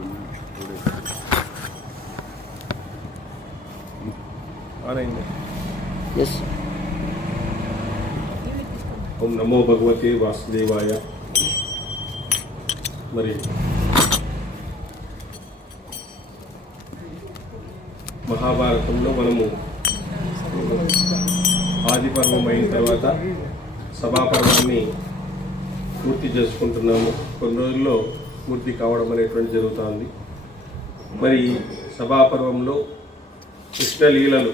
ఓం నమో భగవతే వాసుదేవాయ. మరి మహాభారతంలో మనము ఆది పర్వం అయిన తర్వాత సభాపర్వాన్ని పూర్తి చేసుకుంటున్నాము. కొన్ని రోజుల్లో పూర్తి కావడం అనేటువంటి జరుగుతుంది. మరి సభాపర్వంలో కృష్ణ లీలలు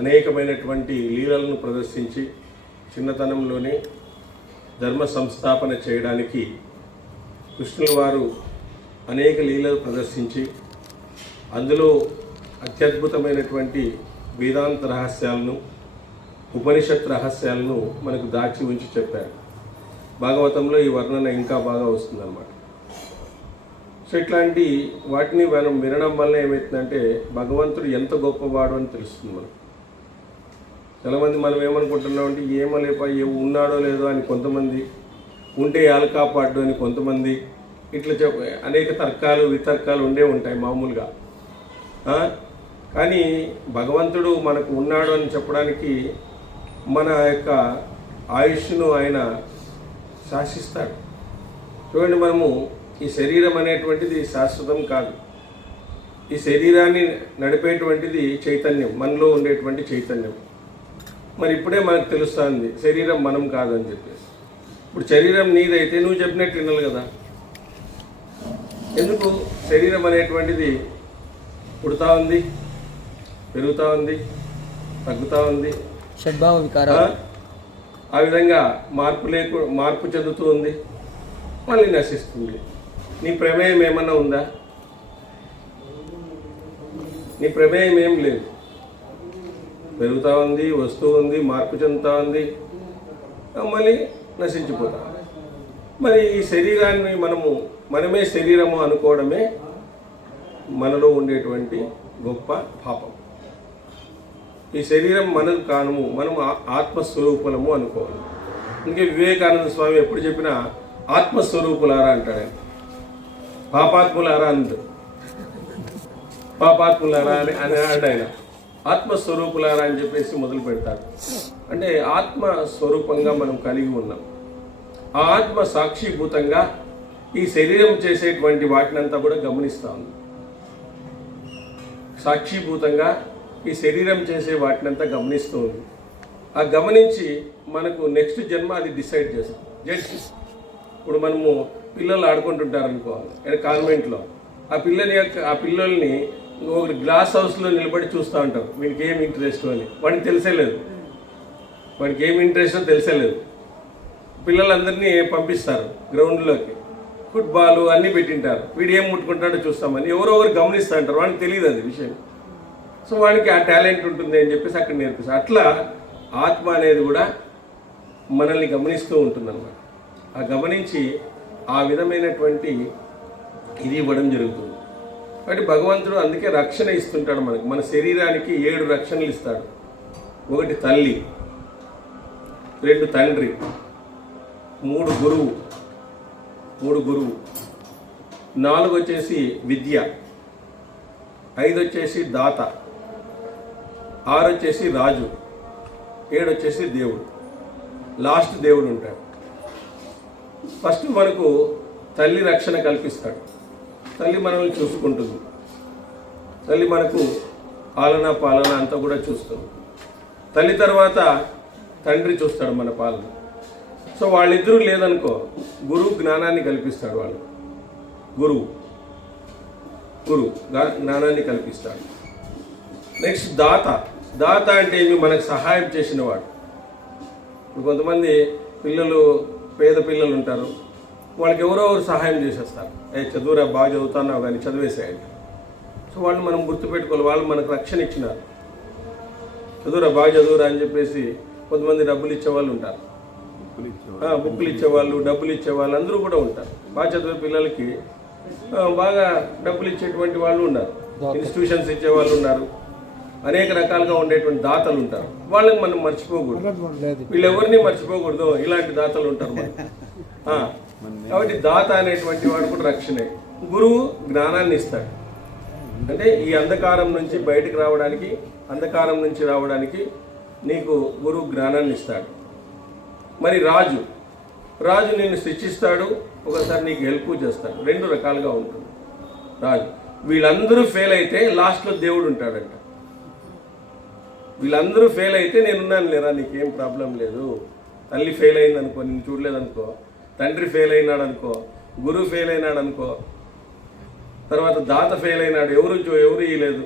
అనేకమైనటువంటి లీలలను ప్రదర్శించి చిన్నతనంలోనే ధర్మ సంస్థాపన చేయడానికి కృష్ణుల వారు అనేక లీలలు ప్రదర్శించి అందులో అత్యద్భుతమైనటువంటి వేదాంత రహస్యాలను, ఉపనిషత్ రహస్యాలను మనకు దాచి ఉంచి చెప్పారు. భాగవతంలో ఈ వర్ణన ఇంకా బాగా వస్తుందన్నమాట. సో ఇట్లాంటి వాటిని మనం వినడం వల్ల ఏమవుతుందంటే భగవంతుడు ఎంత గొప్పవాడు అని తెలుస్తుంది మనకు. చాలామంది మనం ఏమనుకుంటున్నామంటే ఏమో లేప ఉన్నాడో లేదో అని కొంతమంది, ఉంటే ఎలా కాపాడు అని కొంతమంది, ఇట్లా అనేక తర్కాలు వితర్కాలు ఉంటాయి మామూలుగా. కానీ భగవంతుడు మనకు ఉన్నాడు అని చెప్పడానికి మన యొక్క ఆయుష్ను ఆయన శాసిస్తాడు. చూడండి, మనము ఈ శరీరం అనేటువంటిది శాశ్వతం కాదు. ఈ శరీరాన్ని నడిపేటువంటిది చైతన్యం, మనలో ఉండేటువంటి చైతన్యం. మరి ఇప్పుడే మనకు తెలుస్తుంది శరీరం మనం కాదని చెప్పేసి. ఇప్పుడు శరీరం నీదైతే నువ్వు చెప్పినట్టు వినాలి కదా. ఎందుకు శరీరం అనేటువంటిది పుడతా ఉంది, పెరుగుతూ ఉంది, తగ్గుతూ ఉంది, షడ్భావ వికారం ఆ విధంగా మార్పు చెందుతూ ఉంది, మళ్ళీ నశిస్తుంది. నీ ప్రమేయం ఏమన్నా ఉందా? నీ ప్రమేయం ఏం లేదు. పెరుగుతూ ఉంది, వస్తూ ఉంది, మార్పు చెందుతూ ఉంది, మళ్ళీ నశించిపోతా. మరి ఈ శరీరాన్ని మనమే శరీరము అనుకోవడమే మనలో ఉండేటువంటి గొప్ప పాపం. ఈ శరీరం మనకు కానము, మనం ఆత్మస్వరూపులము అనుకోవాలి. ఇంకే వివేకానంద స్వామి ఎప్పుడు చెప్పినా ఆత్మస్వరూపులారా అంటాడు. పాపాత్ములారా అందు, పాపాత్ములారా అని అన్నాడు ఆయన. ఆత్మస్వరూపులారా అని చెప్పేసి మొదలు పెడతాడు. అంటే ఆత్మస్వరూపంగా మనం కలిగి ఉన్నాం. ఆ ఆత్మ సాక్షిభూతంగా ఈ శరీరం చేసేటువంటి వాటినంతా కూడా గమనిస్తూ ఉంది. సాక్షిభూతంగా ఈ శరీరం చేసే వాటినంతా గమనిస్తూ ఉంది. ఆ గమనించి మనకు నెక్స్ట్ జన్మ అది డిసైడ్ చేస్తుంది. ఇప్పుడు మనము పిల్లలు ఆడుకుంటుంటారు అనుకోవాలి కాన్వెంట్లో. ఆ పిల్లల్ని ఒక గ్లాస్ హౌస్లో నిలబడి చూస్తూ ఉంటారు. వీడికి ఏం ఇంట్రెస్ట్ అని వాడికి తెలిసేలేదు. వాడికి ఏం ఇంట్రెస్టో తెలిసేలేదు. పిల్లలందరినీ పంపిస్తారు గ్రౌండ్లోకి, ఫుట్బాల్ అన్నీ పెట్టింటారు. వీడు ఏం ముట్టుకుంటాడో చూస్తామని ఎవరో గమనిస్తూ ఉంటారు. వాడికి తెలియదు అది విషయం. సో వాడికి ఆ టాలెంట్ ఉంటుంది అని చెప్పేసి అక్కడ నేర్పిస్తారు. అట్లా ఆత్మ అనేది కూడా మనల్ని గమనిస్తూ ఉంటుందన్నమాట. ఆ గమనించి ఆ విధమైనటువంటి ఇది ఇవ్వడం జరుగుతుంది. కాబట్టి భగవంతుడు అందుకే రక్షణ ఇస్తుంటాడు మనకు. మన శరీరానికి 7 రక్షణలు ఇస్తాడు. 1 తల్లి, 2 తండ్రి, 3 గురువు, 4 వచ్చేసి విద్య, 5 వచ్చేసి దాత, 6 వచ్చేసి రాజు, 7 వచ్చేసి దేవుడు. లాస్ట్ దేవుడు ఉంటాడు. ఫస్ట్ మనకు తల్లి రక్షణ కల్పిస్తాడు. తల్లి మనల్ని చూసుకుంటుంది. తల్లి మనకు పాలన అంతా కూడా చూస్తుంది. తల్లి తర్వాత తండ్రి చూస్తాడు మన పాలన. సో వాళ్ళిద్దరూ లేదనుకో గురువు జ్ఞానాన్ని కల్పిస్తాడు. వాళ్ళు గురువు జ్ఞానాన్ని కల్పిస్తాడు. నెక్స్ట్ దాత అంటే ఏమి? మనకు సహాయం చేసిన వాడు. ఇప్పుడు కొంతమంది పేద పిల్లలు ఉంటారు. వాళ్ళకి ఎవరో సహాయం చేసేస్తారు. చదువురా, బాగా చదువుతున్నావు కానీ చదివేసేయండి. సో వాళ్ళు మనం గుర్తుపెట్టుకోవాలి. వాళ్ళు మనకు రక్షణ ఇచ్చినారు. చదువురా, బాగా చదువురా అని చెప్పేసి కొంతమంది డబ్బులు ఇచ్చేవాళ్ళు ఉంటారు. బుక్కులు ఇచ్చేవాళ్ళు, డబ్బులు ఇచ్చేవాళ్ళు అందరూ కూడా ఉంటారు. బాగా చదివే పిల్లలకి బాగా డబ్బులు ఇచ్చేటువంటి వాళ్ళు ఉన్నారు. ఇన్స్టిట్యూషన్స్ ఇచ్చేవాళ్ళు ఉన్నారు. అనేక రకాలుగా ఉండేటువంటి దాతలు ఉంటారు. వాళ్ళని మనం మర్చిపోకూడదు. వీళ్ళెవరిని మర్చిపోకూడదు. ఇలాంటి దాతలు ఉంటారు మనకు. కాబట్టి దాత అనేటువంటి వాడు కూడా రక్షణే. గురువు జ్ఞానాన్ని ఇస్తాడు. అంటే ఈ అంధకారం నుంచి బయటకు రావడానికి, అంధకారం నుంచి రావడానికి నీకు గురువు జ్ఞానాన్ని ఇస్తాడు. మరి రాజు నిన్ను శిక్షిస్తాడు, ఒకసారి నీకు హెల్ప్ చేస్తాడు. 2 రకాలుగా ఉంటుంది రాజు. వీళ్ళందరూ ఫెయిల్ అయితే లాస్ట్లో దేవుడు ఉంటాడంట. వీళ్ళందరూ ఫెయిల్ అయితే నేనున్నాను లేరా, నీకేం ప్రాబ్లం లేదు. తల్లి ఫెయిల్ అయిందనుకో, నేను చూడలేదనుకో, తండ్రి ఫెయిల్ అయినాడు అనుకో, గురువు ఫెయిల్ అయినాడు అనుకో, తర్వాత దాత ఫెయిల్ అయినాడు, ఎవరు ఇయ్యలేదు,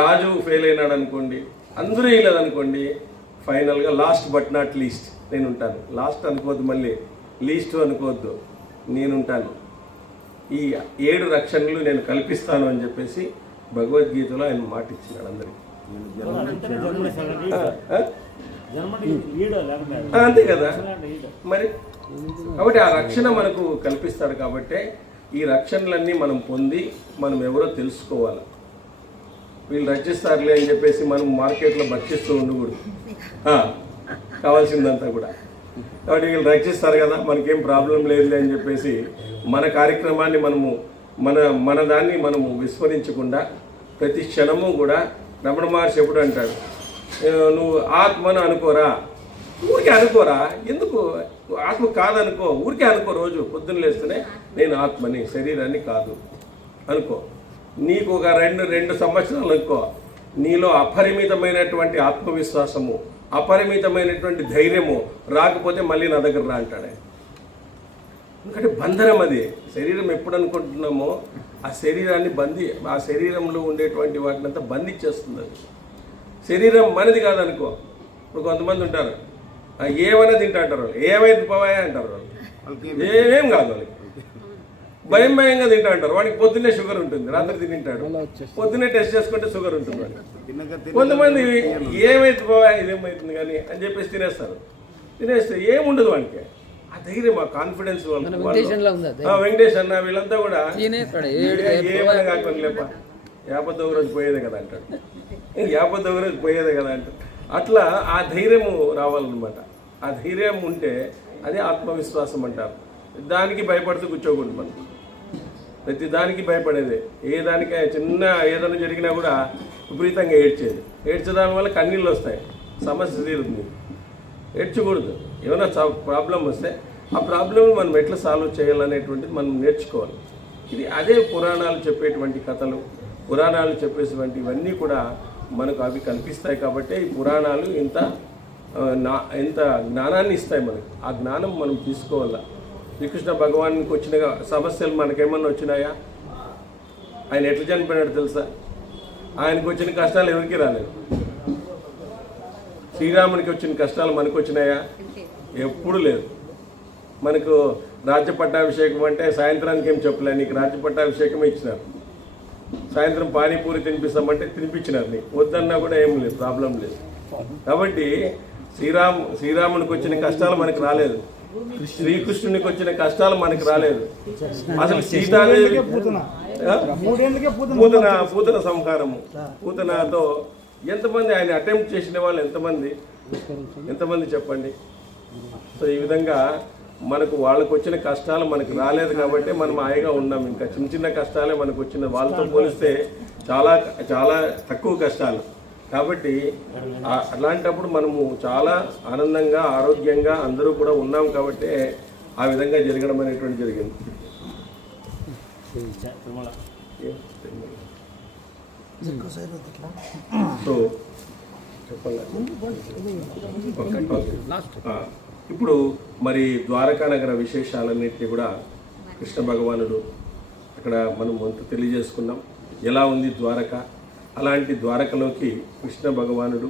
రాజు ఫెయిల్ అయినాడు అనుకోండి, అందరూ ఇయ్యలేదు అనుకోండి, ఫైనల్గా లాస్ట్ బట్ నాట్ లీస్ట్ నేను ఉంటాను. లాస్ట్ అనుకోవద్దు, మళ్ళీ లీస్ట్ అనుకోవద్దు, నేనుంటాను. ఈ 7 రక్షణలు నేను కల్పిస్తాను అని చెప్పేసి భగవద్గీతలో ఆయన మాట ఇచ్చినాడు అందరికి. అంతే కదా మరి. కాబట్టి ఆ రక్షణ మనకు కల్పిస్తాడు. కాబట్టి ఈ రక్షణలన్నీ మనం పొంది మనం ఎవరో తెలుసుకోవాలి. వీళ్ళు రక్షిస్తారులే అని చెప్పేసి మనం మార్కెట్లో భక్షిస్తూ ఉండకూడదు, కావాల్సిందంతా కూడా. కాబట్టి వీళ్ళు రక్షిస్తారు కదా, మనకేం ప్రాబ్లం లేదులే అని చెప్పేసి మన కార్యక్రమాన్ని మన దాన్ని మనము విస్మరించకుండా ప్రతి క్షణము కూడా రమణ మహర్షి ఎప్పుడు అంటాడు, నువ్వు ఆత్మను అనుకోరా, ఊరికే అనుకోరా, ఎందుకు ఆత్మ కాదనుకో, ఊరికే అనుకో. రోజు పొద్దున్న లేస్తూనే నేను ఆత్మని, శరీరాన్ని కాదు అనుకో. నీకు ఒక 2 సంవత్సరాలు అనుకో, నీలో అపరిమితమైనటువంటి ఆత్మవిశ్వాసము, అపరిమితమైనటువంటి ధైర్యము రాకపోతే మళ్ళీ నా దగ్గర రా అంటాడే. ఎందుకంటే బంధనం అది. శరీరం ఎప్పుడు అనుకుంటున్నామో ఆ శరీరాన్ని ఆ శరీరంలో ఉండేటువంటి వాటినంతా బంధించేస్తుంది అది. శరీరం మనది కాదనుకో. ఇప్పుడు కొంతమంది ఉంటారు, ఏమైనా తింటాంటారు వాళ్ళు, ఏమైంది పోవాయా అంటారు వాళ్ళు, ఏమేం కాదు వాళ్ళకి, భయంగా తింటా అంటారు. వాడికి పొద్దున్నే షుగర్ ఉంటుంది, రాత్రి తింటాడు, పొద్దున్నే టెస్ట్ చేసుకుంటే షుగర్ ఉంటుంది వాడికి. కొంతమంది ఏమైతే పోవా ఇదేమవుతుంది కానీ అని చెప్పేసి తినేస్తే ఏముండదు వాడికి. ఆ ధైర్యం, ఆ కాన్ఫిడెన్స్ వెంకటేష్ అన్న వీళ్ళంతా కూడా ఏమైనా కాకుండా లేప 51వ రోజు పోయేదే కదా అంటాడు, 51వ రోజు పోయేదే కదా అంటాడు. అట్లా ఆ ధైర్యము రావాలన్నమాట. ఆ ధైర్యం ఉంటే అదే ఆత్మవిశ్వాసం అంటారు. దానికి భయపడుతూ కూర్చోకూడదు మనం, ప్రతి దానికి భయపడేదే. ఏ దానికే చిన్న ఏదైనా జరిగినా కూడా విపరీతంగా ఏడ్చేదాని వల్ల కన్నీళ్ళు వస్తాయి, సమస్య తీరుతుంది. ఏడ్చకూడదు. ఏమైనా ప్రాబ్లం వస్తే ఆ ప్రాబ్లమ్ మనం ఎట్లా సాల్వ్ చేయాలనేటువంటిది మనం నేర్చుకోవాలి. అదే పురాణాలు చెప్పేటువంటి కథలు, పురాణాలు చెప్పేటువంటి ఇవన్నీ కూడా మనకు అవి కల్పిస్తాయి. కాబట్టి ఈ పురాణాలు ఇంత జ్ఞానాన్ని ఇస్తాయి మనకు. ఆ జ్ఞానం మనం తీసుకోవాలా. శ్రీకృష్ణ భగవానికి వచ్చిన సమస్యలు మనకేమన్నా వచ్చినాయా? ఆయన ఎట్లా చనిపోయినాడు తెలుసా? ఆయనకు వచ్చిన కష్టాలు ఎవరికి రాలేదు. శ్రీరామునికి వచ్చిన కష్టాలు మనకు వచ్చినాయా? ఎప్పుడు లేదు. మనకు రాజ్య పట్టాభిషేకం అంటే సాయంత్రానికి ఏం చెప్పలే, నీకు రాజ్య పట్టాభిషేకమే ఇచ్చినారు. సాయంత్రం పానీపూరి తినిపిస్తామంటే తినిపించినారు, నీకు వద్దన్నా కూడా ఏం లేదు, ప్రాబ్లం లేదు. కాబట్టి శ్రీరామునికి వచ్చిన కష్టాలు మనకు రాలేదు, శ్రీకృష్ణునికి వచ్చిన కష్టాలు మనకు రాలేదు. అసలు సీతాదేవి పూతన సంహారము, పూతనతో ఎంతమంది ఆయన అటెంప్ట్ చేసిన వాళ్ళు ఎంతమంది చెప్పండి. సో ఈ విధంగా మనకు వాళ్ళకు వచ్చిన కష్టాలు మనకు రాలేదు కాబట్టి మనం హాయిగా ఉన్నాం. ఇంకా చిన్న కష్టాలే మనకు వచ్చిన, వాళ్ళతో పోలిస్తే చాలా చాలా తక్కువ కష్టాలు. కాబట్టి అలాంటప్పుడు మనము చాలా ఆనందంగా ఆరోగ్యంగా అందరూ కూడా ఉన్నాం. కాబట్టి ఆ విధంగా జరగడం అనేటువంటి జరిగింది. సో చెప్పండి. ఇప్పుడు మరి ద్వారకా నగర విశేషాలన్నింటినీ కూడా కృష్ణ భగవానుడు అక్కడ మనం అంత తెలియజేసుకున్నాం. ఎలా ఉంది ద్వారక? అలాంటి ద్వారకలోకి కృష్ణ భగవానుడు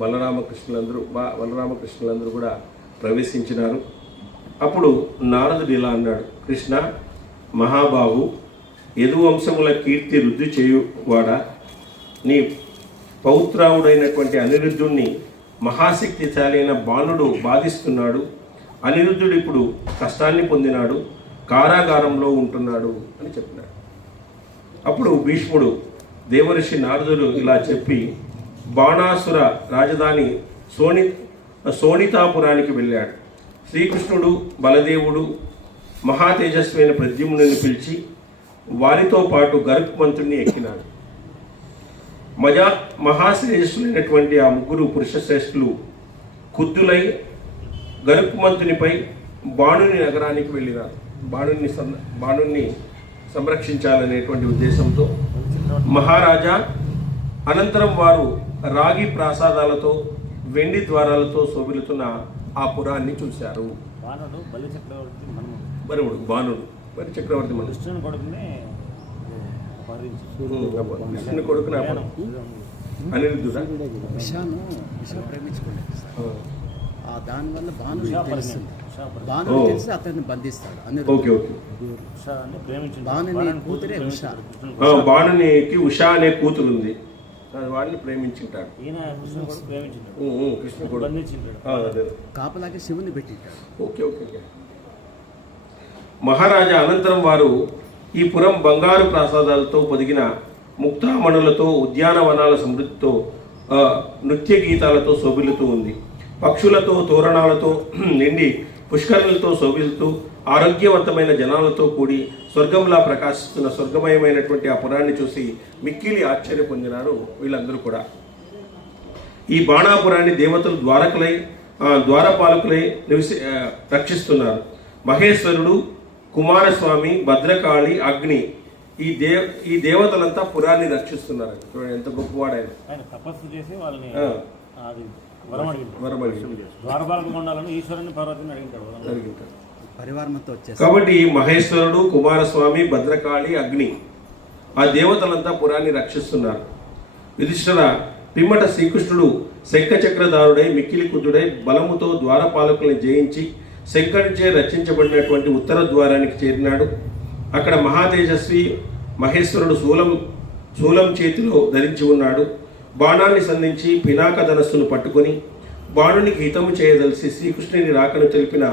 బలరామకృష్ణులందరూ కూడా ప్రవేశించినారు. అప్పుడు నారదుడు ఇలా అన్నాడు, కృష్ణ మహాబాహు, యదువంశముల కీర్తి వృద్ధి చేయువాడా, నీ పౌత్రావుడైనటువంటి అనిరుద్ధుణ్ణి మహాశక్తిశాలైన బాణుడు బాధిస్తున్నాడు. అనిరుద్ధుడు ఇప్పుడు కష్టాన్ని పొందినాడు, కారాగారంలో ఉంటున్నాడు అని చెప్పినాడు. అప్పుడు భీష్ముడు దేవఋషి నారదుడు ఇలా చెప్పి బాణాసుర రాజధాని శోణితాపురానికి వెళ్ళాడు. శ్రీకృష్ణుడు, బలదేవుడు, మహా తేజస్వైన ప్రద్యుమ్నుని పిలిచి వారితో పాటు గరుత్మంతుడిని ఎక్కినాడు. మహాశ్రేష్ఠులైనటువంటి ఆ ముగ్గురు పురుష శ్రేష్ఠులు కుద్దులై గరుత్మంతునిపై బాణుని నగరానికి వెళ్ళినారు. బాణుని సంరక్షించాలనేటువంటి ఉద్దేశంతో మహారాజా అనంతరం వారు రాగి ప్రాసాదాలతో వెండి ద్వారాలతో శోభిలుతున్న ఆ పురాన్ని చూశారు. బాణుడు బలి చక్రవర్తి కృష్ణుని కొడుకున అనిరుద్ధుడా దానివల్ల బాణుడు తెలిసి అతన్ని బంధిస్తాడు. బాణునికి ఉషా అనే కూతురు ఉంది, వాడిని ప్రేమించుంటాడు. కాపలాకి శివుని పెట్టింటాడు. Okay okay. మహారాజా అనంతరం వారు ఈ పురం బంగారు ప్రాసాదాలతో పొదిగిన ముక్తామణులతో ఉద్యానవనాల సమృద్ధితో నృత్య గీతాలతో శోభిల్లుతూ ఉంది. పక్షులతో తోరణాలతో నిండి పుష్కరులతో శోభిల్లుతూ ఆరోగ్యవంతమైన జనాలతో కూడి స్వర్గంలా ప్రకాశిస్తున్న స్వర్గమయమైనటువంటి ఆ పురాన్ని చూసి మిక్కిలి ఆశ్చర్య పొందినారు వీళ్ళందరూ కూడా. ఈ బాణాపురాన్ని దేవతలు ద్వారపాలకులై రక్షిస్తున్నారు. మహేశ్వరుడు, కుమారస్వామి, భద్రకాళి, అగ్ని ఈ దేవతలంతా పురాన్ని రక్షిస్తున్నారు. ఎంత గొప్పవాడైనా తపస్సు చేసి వాళ్ళని కాబట్టి మహేశ్వరుడు, కుమారస్వామి, భద్రకాళి, అగ్ని ఆ దేవతలంతా పురాన్ని రక్షిస్తున్నారు. యుధిష్ఠిర పిమ్మట శ్రీకృష్ణుడు శంఖచక్రధారుడై మిక్కిలి కుదుడై బలముతో ద్వారపాలకుల్ని జయించి శంకరించే రచించబడినటువంటి ఉత్తర ద్వారానికి చేరినాడు. అక్కడ మహాతేజస్వి మహేశ్వరుడు శూలం చేతిలో ధరించి ఉన్నాడు. బాణాన్ని సంధించి పినాక ధనస్సును పట్టుకొని బాణునికి హితము చేయదలిసి శ్రీకృష్ణుని రాకను తెలిపిన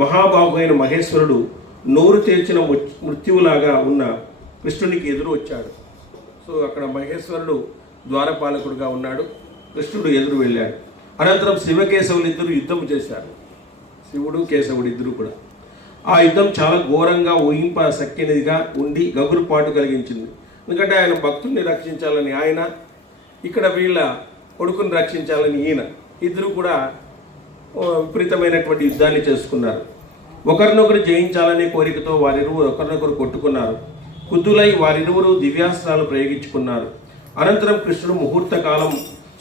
మహాబాహు అయిన మహేశ్వరుడు నోరు తెరిచిన మృత్యువులాగా ఉన్న కృష్ణునికి ఎదురు వచ్చాడు. సో అక్కడ మహేశ్వరుడు ద్వారపాలకుడుగా ఉన్నాడు, కృష్ణుడు ఎదురు వెళ్ళాడు. అనంతరం శివకేశవులు ఇద్దరు యుద్ధం చేశారు. శివుడు కేశవుడు ఇద్దరు కూడా. ఆ యుద్ధం చాలా ఘోరంగా ఊహింప సక్కినదిగా ఉండి గగురుపాటు కలిగించింది. ఎందుకంటే ఆయన భక్తుల్ని రక్షించాలని ఆయన, ఇక్కడ వీళ్ళ కొడుకుని రక్షించాలని ఈయన, ఇద్దరు కూడా విపరీతమైనటువంటి యుద్ధాన్ని చేసుకున్నారు. ఒకరినొకరు జయించాలనే కోరికతో వారిరువురు ఒకరినొకరు కొట్టుకున్నారు. కుద్దులై వారిరువురు దివ్యాస్త్రాలు ప్రయోగించుకున్నారు. అనంతరం కృష్ణుడు ముహూర్త కాలం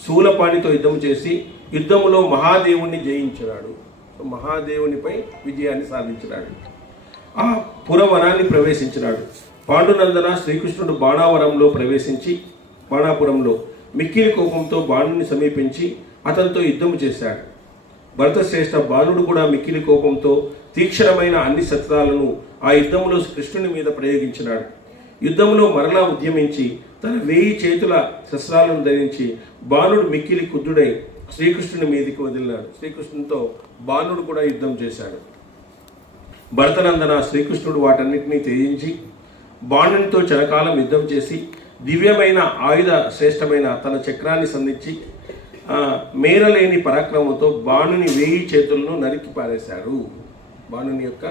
శూలపాణితో యుద్ధం చేసి యుద్ధములో మహాదేవుణ్ణి జయించాడు. మహాదేవునిపై విజయాన్ని సాధించినాడు. ఆ పురవనాన్ని ప్రవేశించినాడు. పాండునందన శ్రీకృష్ణుడు బాణాపురంలో మిక్కిలి కోపంతో బాణుని సమీపించి అతనితో యుద్ధము చేశాడు. భరతశ్రేష్ఠ బాణుడు కూడా మిక్కిలి కోపంతో తీక్షణమైన అన్ని శస్త్రాలను ఆ యుద్ధంలో కృష్ణుని మీద ప్రయోగించినాడు. యుద్ధంలో మరలా ఉద్యమించి తన 1000 చేతుల శస్త్రాలను ధరించి బాణుడు మిక్కిలి కుద్దుడై శ్రీకృష్ణుని మీదికి వదిలినాడు. శ్రీకృష్ణునితో బాణుడు కూడా యుద్ధం చేశాడు. భరతనందన శ్రీకృష్ణుడు వాటన్నిటినీ త్యజించి బాణునితో చిరకాలం యుద్ధం చేసి దివ్యమైన ఆయుధ శ్రేష్టమైన తన చక్రాన్ని సంధించి మేరలేని పరాక్రమంతో బాణుని 1000 చేతులను నరికి పారేశాడు. బాణుని యొక్క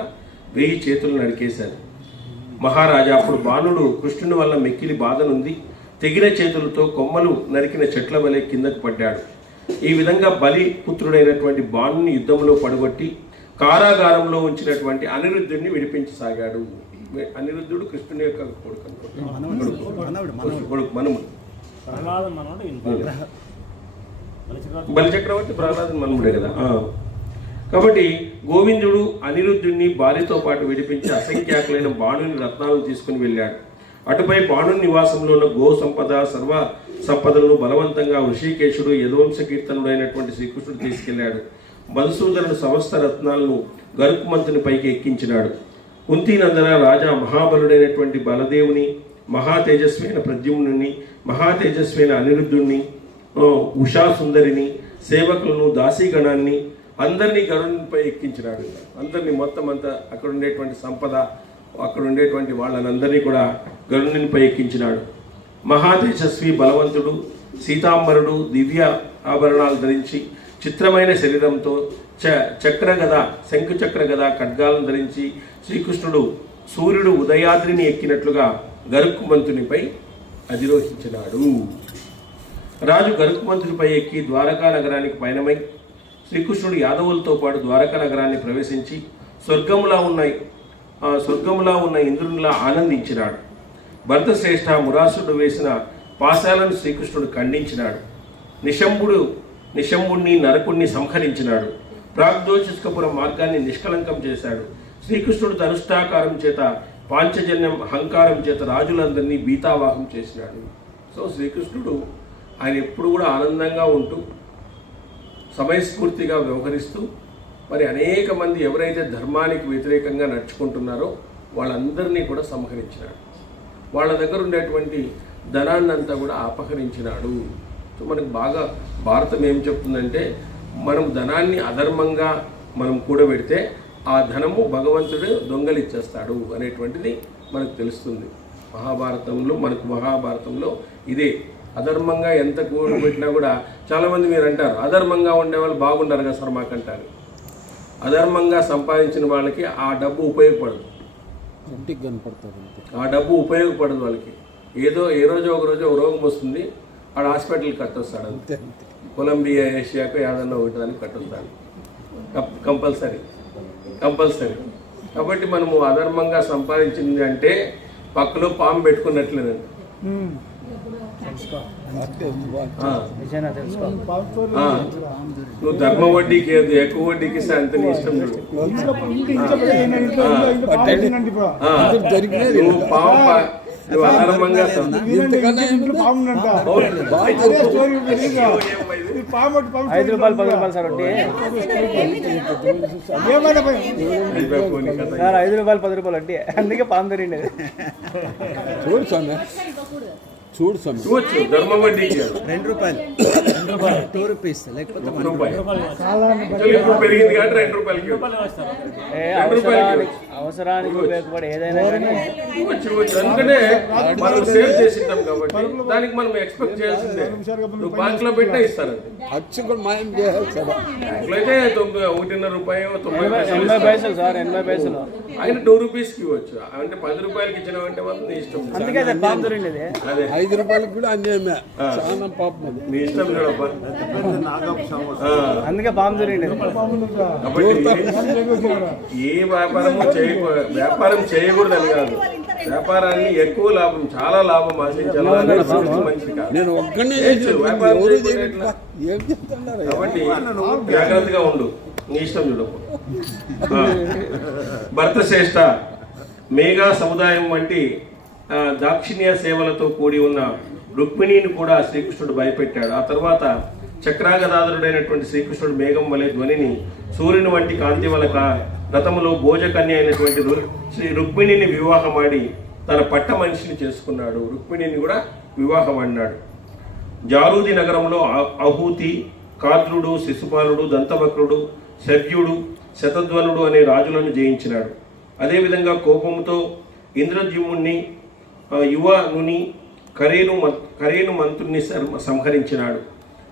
1000 చేతులను నరికేశాడు. మహారాజా అప్పుడు బాణుడు కృష్ణుని వల్ల మిక్కిలి బాధనుంది తెగిన చేతులతో కొమ్మలు నరికిన చెట్ల వలె కిందకు పడ్డాడు. ఈ విధంగా బలి పుత్రుడైనటువంటి బాణుని యుద్ధంలో పడగొట్టి కారాగారంలో ఉంచినటువంటి అనిరుద్ధుడిని విడిపించసాగాడు. అనిరుద్ధుడు కృష్ణుని యొక్క కొడుకు మనుముడు. బలిచక్రవర్తి ప్రహ్లాదుని మనుముడే కదా. కాబట్టి గోవిందుడు అనిరుద్ధుడిని బాలితో పాటు విడిపించి అసంఖ్యాకులైన బాణుని రత్నాలను తీసుకుని వెళ్ళాడు. అటుపై బాణుని నివాసంలో ఉన్న గో సంపద సర్వ సంపదలను బలవంతంగా ఋషికేశుడు యదువంశ కీర్తనుడైనటువంటి శ్రీకృష్ణుడు తీసుకెళ్లాడు. మధుసూదనుడు సమస్త రత్నాలను గరుత్మంతుని పైకి ఎక్కించినాడు. కుంతీనందన రాజా మహాబలుడైనటువంటి బలదేవుని, మహా తేజస్వైన ప్రద్యుమ్నుని, మహా తేజస్వైన అనిరుద్ధుణ్ణి, ఉషాసుందరిని, సేవకులను, దాసీగణాన్ని అందరినీ గరుడునిపై ఎక్కించినాడు. అందరినీ మొత్తం అంతా అక్కడ ఉండేటువంటి సంపద, అక్కడ ఉండేటువంటి వాళ్ళనందరినీ కూడా గరుడునిపై ఎక్కించినాడు. మహా తేజస్వి బలవంతుడు సీతాంబరుడు దివ్య ఆభరణాలు ధరించి చిత్రమైన శరీరంతో చక్ర గద, శంకు చక్ర గద ఖడ్గాలను ధరించి శ్రీకృష్ణుడు సూర్యుడు ఉదయాద్రిని ఎక్కినట్లుగా గరుక్కుమంతునిపై అధిరోహించినాడు. రాజు గరుక్కుమంతునిపై ఎక్కి ద్వారకా నగరానికి పయనమై శ్రీకృష్ణుడు యాదవులతో పాటు ద్వారకా నగరాన్ని ప్రవేశించి స్వర్గములా ఉన్న ఇంద్రునిలా ఆనందించినాడు. భరతశ్రేష్ఠ మురాసుడు వేసిన పాశాలను శ్రీకృష్ణుడు ఖండించినాడు. నిశంబుణ్ణి నరకుణ్ణి సంహరించినాడు. ప్రాగ్దోషికపురం మార్గాన్ని నిష్కలంకం చేశాడు. శ్రీకృష్ణుడు ధనుష్ఠాకారం చేత, పాంచజన్యం అహంకారం చేత రాజులందరినీ భీతావాహం చేసినాడు. సో శ్రీకృష్ణుడు ఆయన ఎప్పుడు కూడా ఆనందంగా ఉంటూ సమయస్ఫూర్తిగా వ్యవహరిస్తూ మరి అనేక మంది ఎవరైతే ధర్మానికి వ్యతిరేకంగా నడుచుకుంటున్నారో వాళ్ళందరినీ కూడా సంహరించినాడు. వాళ్ళ దగ్గర ఉండేటువంటి ధనాన్నంతా కూడా అపహరించినాడు. సో మనకు బాగా భారతం ఏం చెప్తుందంటే, మనం ధనాన్ని అధర్మంగా మనం కూడబెడితే ఆ ధనము భగవంతుడు దొంగలిచ్చేస్తాడు అనేటువంటిది మనకు తెలుస్తుంది. మహాభారతంలో ఇదే. అధర్మంగా ఎంత కూడబెట్టినా కూడా చాలామంది మీరు అంటారు అధర్మంగా ఉండేవాళ్ళు బాగుంటారు కదా సార్ మాకంటారు. అధర్మంగా సంపాదించిన వాళ్ళకి ఆ డబ్బు ఉపయోగపడదు. ఆ డబ్బు ఉపయోగపడదు వాళ్ళకి. ఏ రోజు ఒక రోగం వస్తుంది, ఆడ హాస్పిటల్కి కట్టొస్తాడు. అంతే, కొలంబియా ఏషియాకు ఏదన్నా ఒకటి దానికి కట్టొస్తాడు కంపల్సరీ. కాబట్టి మనము అధర్మంగా సంపాదించింది అంటే పక్కలో పాము పెట్టుకున్నట్లేనండి. నువ్వు ధర్మ వడ్డీకి ఎక్కువ వడ్డీకి ఇస్తే అంత నీ ఇష్టం. నువ్వు నువ్వు అధర్మంగా ₹5 సార్ వడ్డీ సార్, ₹5 10 వడ్డీ, అందుకే పాము దొరికింది. చూడొచ్చు ధర్మ వడ్డీకి ₹2 లేకపోతే ఇప్పుడు పెరిగింది కాబట్టి ₹2. అవసరానికి ఉపయోగపడి ఏదైనా ఎందుకంటే మనం సేవ్ చేసింటాం కాబట్టి దానికి మనం ఎక్స్పెక్ట్ చేయాల్సిందే. నువ్వు బ్యాంక్ లో పెట్టినా ఇస్తారండి. బ్యాంకులో అయితే ₹1.5 సార్, 80 పైసలు ఆయన ₹2కి ఇవ్వచ్చు. అంటే ₹10 ఇచ్చినామంటే మాత్రం నీ ఇష్టం. అందుకే పాము దొరికింది. అదే ₹5 కూడా అన్యాయమే, చాలా పాపం. నీ ఇష్టం చూడబ్బా. అందుకే పాము దొరికింది. ఏ వ్యాపారం చేయకూడదని కాదు, వ్యాపారాన్ని ఎక్కువ లాభం, చాలా లాభం ఆశించాలి మంచిది కాదు. నేను ఒక్కనే వ్యాపారం కాబట్టి జాగ్రత్తగా ఉండు, నీ ఇష్టం చూడకు. భరతశ్రేష్ఠ మేఘా సముదాయం వంటి దాక్షిణ్య సేవలతో కూడి ఉన్న రుక్మిణిని కూడా శ్రీకృష్ణుడు భయపెట్టాడు. ఆ తర్వాత చక్రాగదాధరుడైనటువంటి శ్రీకృష్ణుడు మేఘం వలె ధ్వనిని, సూర్యుని వంటి కాంతి వల రథములో భోజకన్య అయినటువంటి శ్రీ రుక్మిణిని వివాహమాడి తన పట్ట మనిషిని చేసుకున్నాడు. రుక్మిణిని కూడా వివాహమాడినాడు. జారూది నగరంలో అహూతి, కార్ద్రుడు, శిశుపాలుడు, దంతవక్రుడు, శవ్యుడు, శతధ్వనుడు అనే రాజులను జయించినాడు. అదేవిధంగా కోపంతో ఇంద్రద్యుమ్నుని, యువనుని, కరేను మంత్రుని సంహరించినాడు.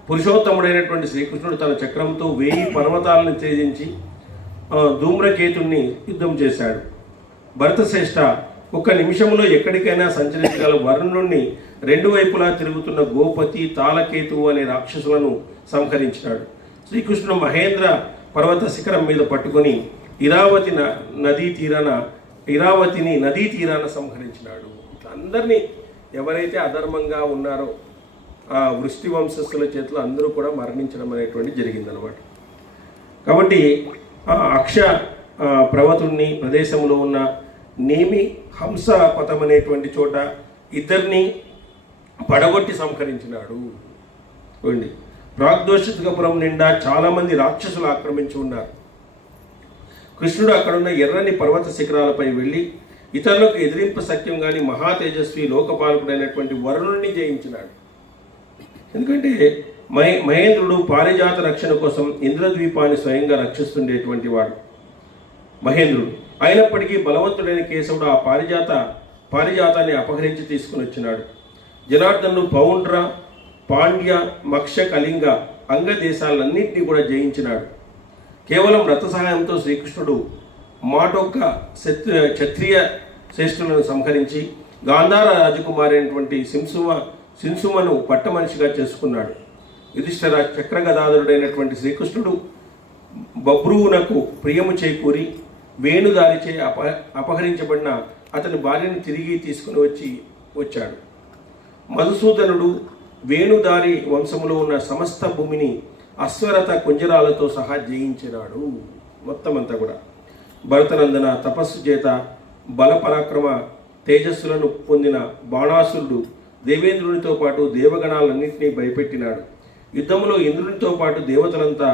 పురుషోత్తముడైనటువంటి శ్రీకృష్ణుడు తన చక్రంతో 1000 పర్వతాలను ఛేదించి ధూమ్రకేతుణ్ణి యుద్ధం చేశాడు. భరతశ్రేష్ఠ ఒక్క నిమిషంలో ఎక్కడికైనా సంచరించగల వరుణుణ్ణి 2 వైపులా తిరుగుతున్న గోపతి, తాళకేతువు అనే రాక్షసులను సంహరించినాడు. శ్రీకృష్ణుడు మహేంద్ర పర్వత శిఖరం మీద పట్టుకొని ఇరావతిని నదీ తీరాన సంహరించినాడు. ఇట్లా అందరినీ ఎవరైతే అధర్మంగా ఉన్నారో ఆ వృష్టి వంశస్థుల చేతిలో అందరూ కూడా మరణించడం అనేటువంటి జరిగిందనమాట. కాబట్టి అక్ష ప్రవతుణ్ణి ప్రదేశంలో ఉన్న నేమి హంస పథం అనేటువంటి చోట ఇద్దరిని పడగొట్టి సంహరించినాడు. చూడండి, ప్రాగ్దోషికపురం నిండా చాలామంది రాక్షసులు ఆక్రమించి ఉన్నారు. కృష్ణుడు అక్కడున్న ఎర్రని పర్వత శిఖరాలపై వెళ్ళి ఇతరులకు ఎదిరింప సఖ్యం కానీ మహా తేజస్వి లోకపాలకుడైనటువంటి వరుణుడిని జయించినాడు. ఎందుకంటే మహేంద్రుడు పారిజాత రక్షణ కోసం ఇంద్రద్వీపాన్ని స్వయంగా రక్షిస్తుండేటువంటి వాడు మహేంద్రుడు. అయినప్పటికీ బలవంతుడైన కేశవుడు ఆ పారిజాతాన్ని అపహరించి తీసుకుని వచ్చినాడు. జనార్దనుడు పౌండ్ర, పాండ్య, మక్ష, కళింగ, అంగ దేశాలన్నింటినీ కూడా జయించినాడు. కేవలం రథ సహాయంతో శ్రీకృష్ణుడు మాటొక్క క్షత్రియ శ్రేష్ఠులను సంహరించి గాంధార రాజకుమారి అయినటువంటి సింసుమను పట్టమనిషిగా చేసుకున్నాడు. యుధిష్ఠిర చక్రగదాధరుడైనటువంటి శ్రీకృష్ణుడు బభ్రువునకు ప్రియము చేకూరి వేణుదారిచే అపహరించబడిన అతని భార్యను తిరిగి తీసుకుని వచ్చాడు. మధుసూదనుడు వేణుదారి వంశములో ఉన్న సమస్త భూమిని అశ్వరథ కుంజరాలతో సహా జయించినాడు. మొత్తం అంతా కూడా భరతనందన తపస్సు చేత బలపరాక్రమ తేజస్సులను పొందిన బాణాసురుడు దేవేంద్రునితో పాటు దేవగణాలన్నింటినీ భయపెట్టినాడు. యుద్ధంలో ఇంద్రునితో పాటు దేవతలంతా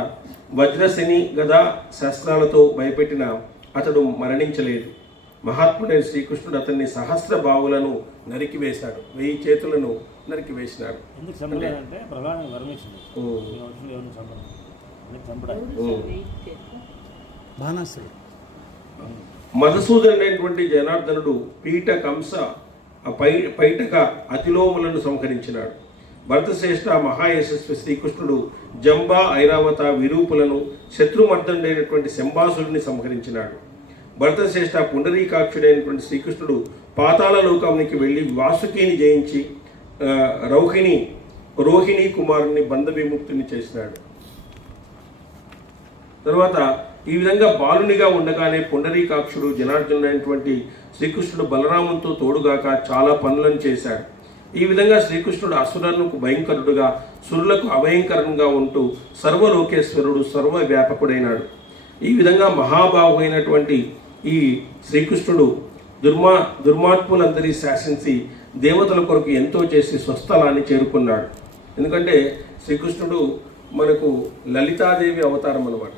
వజ్రశని గదా శస్త్రాలతో భయపెట్టిన అతడు మరణించలేదు. మహాత్ముడైన శ్రీకృష్ణుడు అతన్ని సహస్ర బావులను నరికివేశాడు, 1000 చేతులను నరికివేసినాడు. మధుసూదనుడైనటువంటి జనార్దనుడు పీఠ కంస పైటక అతిలోములను సంహరించినాడు. భరతశ్రేష్ఠ మహాయశస్వి శ్రీకృష్ణుడు జంబ ఐరావత విరూపులను శత్రుమర్దనుడైనటువంటి శంబాసుడిని సంహరించినాడు. భరతశ్రేష్ఠ పుండరీకాక్షుడైనటువంటి శ్రీకృష్ణుడు పాతాళ లోకానికి వెళ్ళి వాసుకిని జయించి రోహిణి కుమారుని బంధ విముక్తిని చేసినాడు. తర్వాత ఈ విధంగా బాలునిగా ఉండగానే పుండరీకాక్షుడు జనార్దనుడైనటువంటి శ్రీకృష్ణుడు బలరామునితో తోడుగాక చాలా పనులను చేశాడు. ఈ విధంగా శ్రీకృష్ణుడు అసురులకు భయంకరుడుగా, సురులకు అభయంకరంగా ఉంటూ సర్వలోకేశ్వరుడు, సర్వవ్యాపకుడైనాడు. ఈ విధంగా మహాబాహువైనటువంటి ఈ శ్రీకృష్ణుడు దుర్మాత్ములందరి శాసించి దేవతల కొరకు ఎంతో చేసి స్వస్థలాన్ని చేరుకున్నాడు. ఎందుకంటే శ్రీకృష్ణుడు మనకు లలితాదేవి అవతారం అన్నమాట.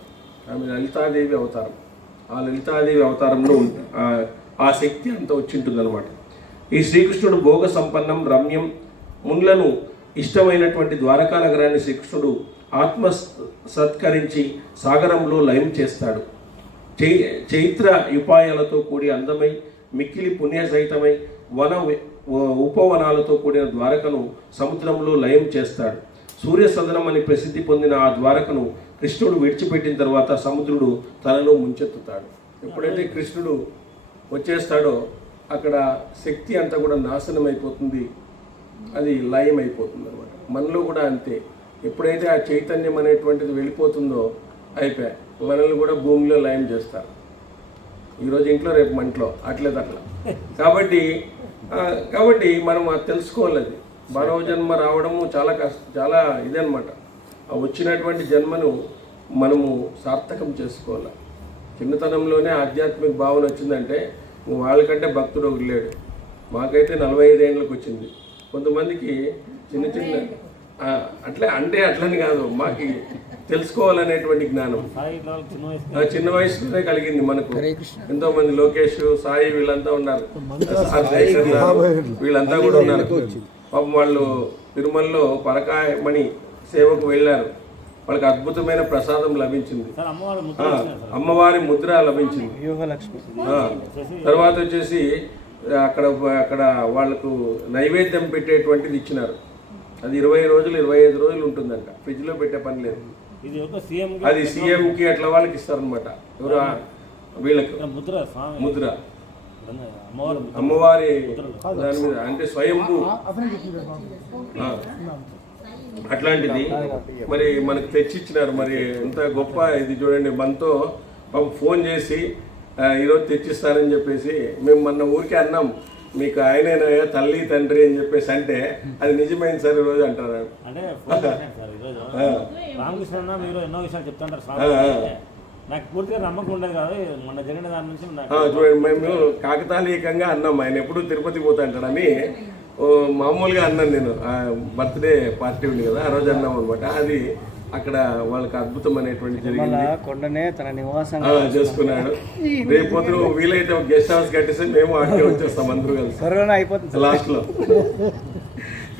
ఆమె లలితాదేవి అవతారం. ఆ లలితాదేవి అవతారంలో ఆ శక్తి అంతా వచ్చింటుందన్నమాట. ఈ శ్రీకృష్ణుడు భోగ సంపన్నం రమ్యం మున్లను ఇష్టమైనటువంటి ద్వారకా నగరాన్ని శ్రీకృష్ణుడు ఆత్మ సత్కరించి సాగరంలో లయం చేస్తాడు. చైత్ర ఉపాయాలతో కూడి అందమై మిక్కిలి పుణ్య సహితమై ఉపవనాలతో కూడిన ద్వారకను సముద్రంలో లయం చేస్తాడు. సూర్య సదనం అని ప్రసిద్ధి పొందిన ఆ ద్వారకను కృష్ణుడు విడిచిపెట్టిన తర్వాత సముద్రుడు తనలో ముంచెత్తుతాడు. ఎప్పుడైతే కృష్ణుడు వచ్చేస్తాడో అక్కడ శక్తి అంతా కూడా నాశనం అయిపోతుంది, అది లయం అయిపోతుంది అనమాట. మనలో కూడా అంతే. ఎప్పుడైతే ఆ చైతన్యం అనేటువంటిది వెళ్ళిపోతుందో అయిపోయా, మనల్ని కూడా భూమిలో లయం చేస్తారు. ఈరోజు ఇంట్లో రేపు మంటలో అట్లా కాబట్టి మనం తెలుసుకోవాలి. అది మానవ జన్మ రావడము చాలా ఇదనమాట. ఆ వచ్చినటువంటి జన్మను మనము సార్థకం చేసుకోవాలి. చిన్నతనంలోనే ఆధ్యాత్మిక భావన వచ్చిందంటే వాళ్ళకంటే భక్తుడు ఒకటి లేడు. మాకైతే 45 ఏళ్ళకి వచ్చింది. కొంతమందికి చిన్న అట్లని కాదు, మాకు తెలుసుకోవాలనేటువంటి జ్ఞానం చిన్న వయసులోనే కలిగింది మనకు. ఎంతో మంది లోకేష్, సాయి వీళ్ళంతా ఉన్నారు, వీళ్ళంతా కూడా ఉన్నారు. పాపం వాళ్ళు తిరుమలలో పరకాయమణి సేవకు వెళ్ళారు. వాళ్ళకి అద్భుతమైన ప్రసాదం లభించింది, అమ్మవారి ముద్ర లభించింది. తర్వాత వచ్చేసి అక్కడ వాళ్ళకు నైవేద్యం పెట్టేటువంటిది ఇచ్చినారు. అది 20 రోజులు 25 రోజులు ఉంటుందంట, ఫ్రిడ్జ్లో పెట్టే పని లేదు. అది సీఎంకి అట్లా వాళ్ళకి ఇస్తారనమాట. ఎవరు వీళ్ళకి ముద్ర అమ్మవారి దాని మీద, అంటే స్వయంభూ అట్లాంటిది మరి మనకు తెచ్చిచ్చినారు. మరి ఎంత గొప్ప ఇది చూడండి. మనతో ఫోన్ చేసి ఈరోజు తెచ్చిస్తారని చెప్పేసి మేము మొన్న ఊరికే అన్నాం, మీకు ఆయనైనా తల్లి తండ్రి అని చెప్పేసి అంటే అది నిజమైంది సార్ ఈరోజు అంటారు. నాకు పూర్తిగా నమ్మకం ఉండదు కాదు, మొన్న జరిగిన దాని నుంచి చూడండి. మేము కాకతాళీయంగా అన్నాం, ఆయన ఎప్పుడు తిరుపతి పోతా అంటాడని మామూలుగా అన్నాను. నేను బర్త్డే పార్టీ ఉంది కదా, ఆ రోజు అన్నాం అనమాట. అది అక్కడ వాళ్ళకి అద్భుతం అనేటువంటి జరిగింది. కొండనే తన నివాసం చేసుకున్నాడు. రేపు పొద్దున వీలైతే ఒక గెస్ట్ హౌస్ కట్టేసి మేము అక్కడే వచ్చేస్తాం అందరూ కలిసి అయిపోతుంది లాస్ట్ లో.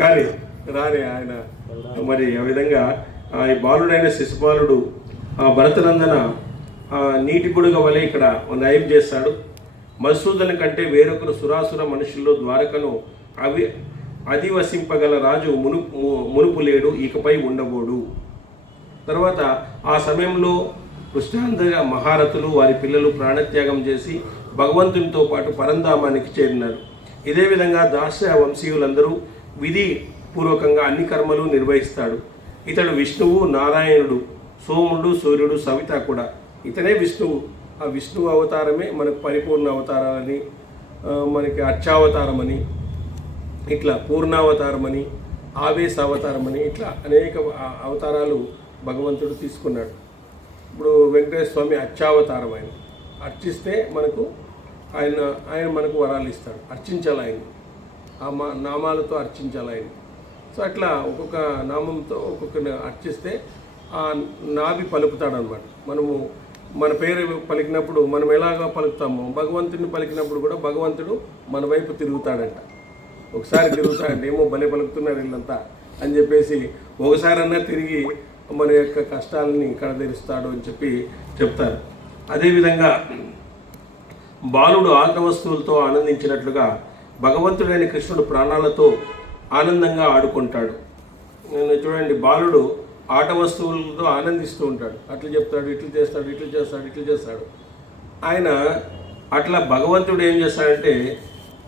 కానీ రాని ఆయన మరి ఆ విధంగా ఈ బాలుడైన శిశుపాలుడు భరతనందన నీటి బుడుగ వలె ఇక్కడ నయం చేస్తాడు. మధుసూదను కంటే వేరొకరు సురాసుర మనుషుల్లో ద్వారకను అధివసింపగల రాజు మునుపు లేడు, ఇకపై ఉండబోడు. తర్వాత ఆ సమయంలో కృష్ణాంధ మహారథులు వారి పిల్లలు ప్రాణత్యాగం చేసి భగవంతునితో పాటు పరంధామానికి చేరినారు. ఇదే విధంగా దాస్య వంశీయులందరూ విధి పూర్వకంగా అన్ని కర్మలు నిర్వహిస్తాడు. ఇతడు విష్ణువు, నారాయణుడు, సోముడు, సూర్యుడు, సవిత కూడా. ఇతనే విష్ణువు. ఆ విష్ణువు అవతారమే మనకు పరిపూర్ణ అవతారాలని, మనకి అర్చావతారమని, ఇట్లా పూర్ణావతారమని, ఆవేశ అవతారమని, ఇట్లా అనేక అవతారాలు భగవంతుడు తీసుకున్నాడు. ఇప్పుడు వెంకటేశ్వర స్వామి అర్చావతారం. ఆయన అర్చిస్తే మనకు ఆయన మనకు వరాలు ఇస్తాడు. అర్చించాలి ఆయన, ఆ నామాలతో అర్చించాలి ఆయన. సో అట్లా ఒక్కొక్క నామంతో ఒక్కొక్క అర్చిస్తే ఆ నాభి పలుకుతాడనమాట. మనము మన పేరు పలికినప్పుడు మనం ఎలాగా పలుకుతామో భగవంతుడిని పలికినప్పుడు కూడా భగవంతుడు మన వైపు తిరుగుతాడంట. ఒకసారి తిరుగుతాడంటే ఏమో భలే పలుకుతున్నారు వీళ్ళంతా అని చెప్పేసి ఒకసారన్నా తిరిగి మన యొక్క కష్టాలని కడతీరుస్తాడు అని చెప్పి చెప్తారు. అదేవిధంగా బాలుడు ఆట వస్తువులతో ఆనందించినట్లుగా భగవంతుడైన కృష్ణుడు ప్రాణాలతో ఆనందంగా ఆడుకుంటాడు. చూడండి, బాలుడు ఆట వస్తువులతో ఆనందిస్తూ ఉంటాడు. అట్లా చెప్తాడు, ఇట్లా చేస్తాడు, ఇట్లా చేస్తాడు, ఇట్లా చేస్తాడు. ఆయన అట్లా భగవంతుడు ఏం చేస్తాడంటే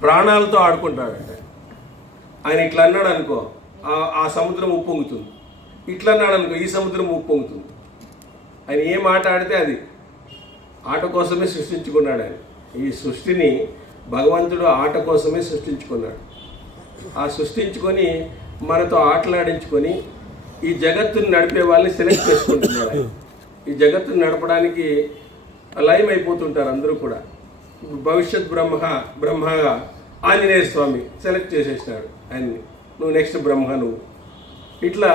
ప్రాణాలతో ఆడుకుంటాడంట. ఆయన ఇట్లా అన్నాడు అనుకో, ఆ సముద్రం ఉప్పొంగుతుంది. ఇట్లా అన్నాడు అనుకో, ఈ సముద్రం ఉప్పొంగుతుంది. ఆయన ఏం ఆట ఆడితే అది ఆట కోసమే సృష్టించుకున్నాడు. ఆయన ఈ సృష్టిని భగవంతుడు ఆట కోసమే సృష్టించుకున్నాడు. ఆ సృష్టించుకొని మనతో ఆటలాడించుకొని ఈ జగత్తుని నడిపే వాళ్ళని సెలెక్ట్ చేసుకుంటున్నాడు ఆయన. ఈ జగత్తుని నడపడానికి లైవ్ అయిపోతుంటారు అందరూ కూడా. భవిష్యత్ బ్రహ్మగా ఆంజనేయ స్వామి సెలెక్ట్ చేసేసినాడు ఆయన్ని. నువ్వు నెక్స్ట్ బ్రహ్మ, నువ్వు ఇట్లా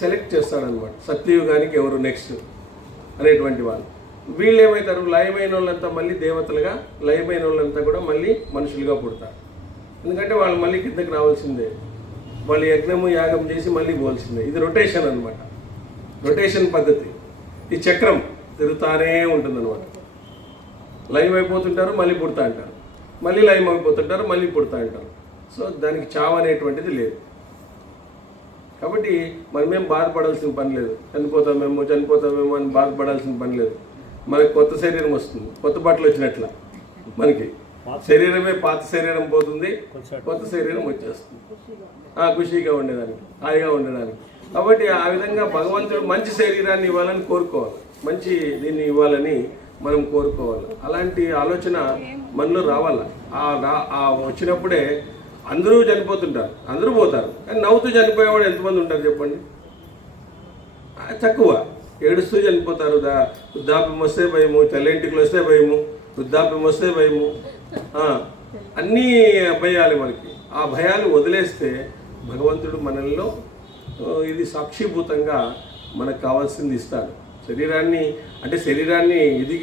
సెలెక్ట్ చేస్తాడనమాట. సత్యయుగానికి ఎవరు నెక్స్ట్ అనేటువంటి వాళ్ళు. వీళ్ళు ఏమవుతారు, లయమైన వాళ్ళంతా మళ్ళీ దేవతలుగా, లయమైన వాళ్ళంతా కూడా మళ్ళీ మనుషులుగా పుడతారు. ఎందుకంటే వాళ్ళు మళ్ళీ కిందకి రావాల్సిందే, మళ్ళీ యజ్ఞము యాగం చేసి మళ్ళీ పోవాల్సిందే. ఇది రొటేషన్ అనమాట, రొటేషన్ పద్ధతి. ఈ చక్రం తిరుగుతానే ఉంటుందన్నమాట. లయం అయిపోతుంటారు, మళ్ళీ పుడతా అంటారు, మళ్ళీ లయం అయిపోతుంటారు, మళ్ళీ పుడతా అంటారు. సో దానికి చావు అనేటువంటిది లేదు. కాబట్టి మనమేం బాధపడాల్సిన పని లేదు. చనిపోతామేమో అని బాధపడాల్సిన పని లేదు. మనకి కొత్త శరీరం వస్తుంది, కొత్త బట్టలు వచ్చినట్ల. మనకి శరీరమే పాత శరీరం పోతుంది, కొత్త శరీరం వచ్చేస్తుంది. ఖుషీగా ఉండేదానికి, హాయిగా ఉండడానికి. కాబట్టి ఆ విధంగా భగవంతుడు మంచి శరీరాన్ని ఇవ్వాలని కోరుకోవాలి, మంచి దీన్ని ఇవ్వాలని మనం కోరుకోవాలి. అలాంటి ఆలోచన మనలో రావాల. వచ్చినప్పుడే అందరూ చనిపోతుంటారు, అందరూ పోతారు, కానీ నవ్వుతూ చనిపోయేవాడు ఎంతమంది ఉంటారు చెప్పండి? తక్కువ. ఏడుస్తూ చనిపోతారు. వృద్ధాప్యం వస్తే భయము, తెల్లంటికలు వస్తే భయము, వృద్ధాప్యం వస్తే భయము, అన్నీ భయాలు మనకి. ఆ భయాలు వదిలేస్తే భగవంతుడు మనల్లో ఇది సాక్షిభూతంగా మనకు కావాల్సింది ఇస్తాడు. శరీరాన్ని ఇది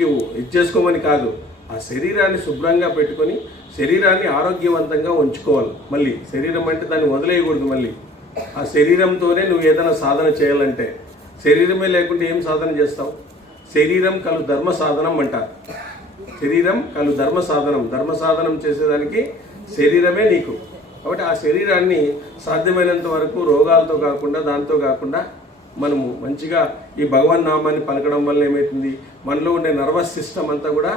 చేసుకోమని కాదు, ఆ శరీరాన్ని శుభ్రంగా పెట్టుకొని శరీరాన్ని ఆరోగ్యవంతంగా ఉంచుకోవాలి. మళ్ళీ శరీరం అంటే దాన్ని వదిలేయకూడదు. మళ్ళీ ఆ శరీరంతోనే నువ్వు ఏదైనా సాధన చేయాలంటే, శరీరమే లేకుంటే ఏం సాధన చేస్తావు? శరీరం కలు ధర్మ సాధనం అంటారు. శరీరం కలు ధర్మ సాధనం. ధర్మ సాధనం చేసేదానికి శరీరమే నీకు. కాబట్టి ఆ శరీరాన్ని సాధ్యమైనంత వరకు రోగాలతో కాకుండా, దాంతో కాకుండా మనము మంచిగా ఈ భగవన్ నామాన్ని పలకడం వల్ల ఏమవుతుంది, మనలో ఉండే నర్వస్ సిస్టమ్ అంతా కూడా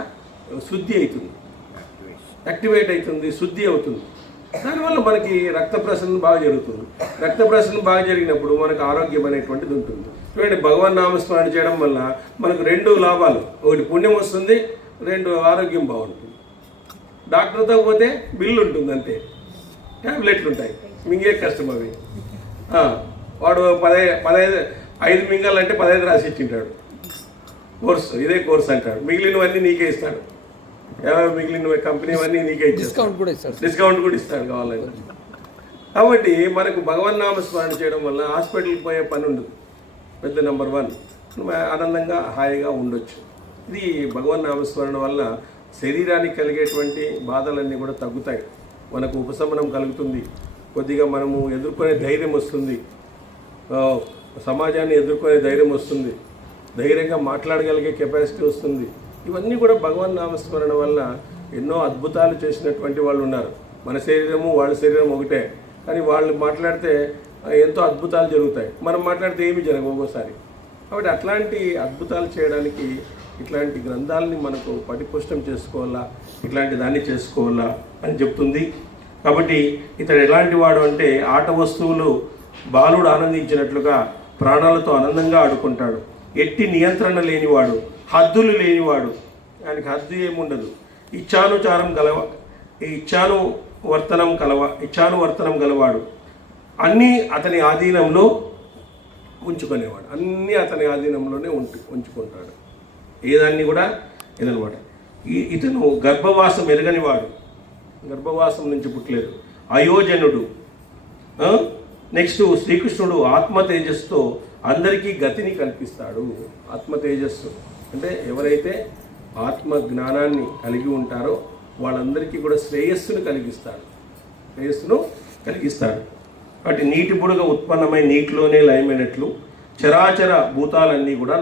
శుద్ధి అవుతుంది, యాక్టివేట్ అవుతుంది, శుద్ధి అవుతుంది. దానివల్ల మనకి రక్త ప్రసరణ బాగా జరుగుతుంది. రక్త ప్రసరణ బాగా జరిగినప్పుడు మనకు ఆరోగ్యం అనేటువంటిది ఉంటుంది. చూడండి, భగవన్ నామస్మరణ చేయడం వల్ల మనకు 2 లాభాలు. ఒకటి పుణ్యం వస్తుంది, 2 ఆరోగ్యం బాగుంటుంది. డాక్టర్తో పోతే బిల్లు ఉంటుంది, అంతే, ట్యాబ్లెట్లు ఉంటాయి, మింగే కష్టం అవి. వాడు 5 మింగాలంటే 15 రాసి ఇచ్చింటాడు. కోర్సు ఇదే కోర్సు అంటాడు. మిగిలినవన్నీ నీకే ఇస్తాడు. మిగిలిన కంపెనీ అవన్నీ నీకే ఇచ్చేస్తాడు, డిస్కౌంట్ కూడా ఇస్తాడు కావాలని. కాబట్టి మనకు భగవన్ నామస్మరణ చేయడం వల్ల హాస్పిటల్కి పోయే పని ఉండదు. పెద్ద నెంబర్ 1 ఆనందంగా హాయిగా ఉండొచ్చు. ఇది భగవన్ నామస్మరణ వల్ల శరీరానికి కలిగేటువంటి బాధలన్నీ కూడా తగ్గుతాయి, మనకు ఉపశమనం కలుగుతుంది, కొద్దిగా మనము ఎదుర్కొనే ధైర్యం వస్తుంది, సమాజాన్ని ఎదుర్కొనే ధైర్యం వస్తుంది, ధైర్యంగా మాట్లాడగలిగే కెపాసిటీ వస్తుంది. ఇవన్నీ కూడా భగవన్ నామస్మరణ వల్ల ఎన్నో అద్భుతాలు చేసినటువంటి వాళ్ళు ఉన్నారు. మన శరీరము వాళ్ళ శరీరం ఒకటే, కానీ వాళ్ళు మాట్లాడితే ఎంతో అద్భుతాలు జరుగుతాయి. మనం మాట్లాడితే ఏమి జరగవు ఒక్కోసారి. కాబట్టి అట్లాంటి అద్భుతాలు చేయడానికి ఇట్లాంటి గ్రంథాలని మనకు పరిపుష్టం చేసుకోవాలా, ఇట్లాంటి దాన్ని చేసుకోవాలా అని చెప్తుంది. కాబట్టి ఇతడు ఎలాంటి వాడు అంటే ఆట వస్తువులు బాలుడు ఆనందించినట్లుగా ప్రాణాలతో ఆనందంగా ఆడుకుంటాడు. ఎట్టి నియంత్రణ లేనివాడు, హద్దులు లేనివాడు, ఆయనకి హద్దు ఏముండదు. ఇచ్చానువర్తనం గలవాడు, అన్నీ అతని ఆధీనంలో ఉంచుకునేవాడు, అన్నీ అతని ఆధీనంలోనే ఉంచుకుంటాడు. ఏదాన్ని కూడా ఇదనమాట. ఇతను గర్భవాసం ఎరగనివాడు, గర్భవాసం నుంచి పుట్టలేదు, అయోజనుడు. నెక్స్ట్ శ్రీకృష్ణుడు ఆత్మ తేజస్సుతో అందరికీ గతిని కల్పిస్తాడు. ఆత్మ తేజస్సు అంటే ఎవరైతే ఆత్మ జ్ఞానాన్ని కలిగి ఉంటారో వాళ్ళందరికీ కూడా శ్రేయస్సును కలిగిస్తాడు. వాటి నీటి బుడగ ఉత్పన్నమై నీటిలోనే లయమైనట్లు చరాచర భూతాలన్నీ కూడా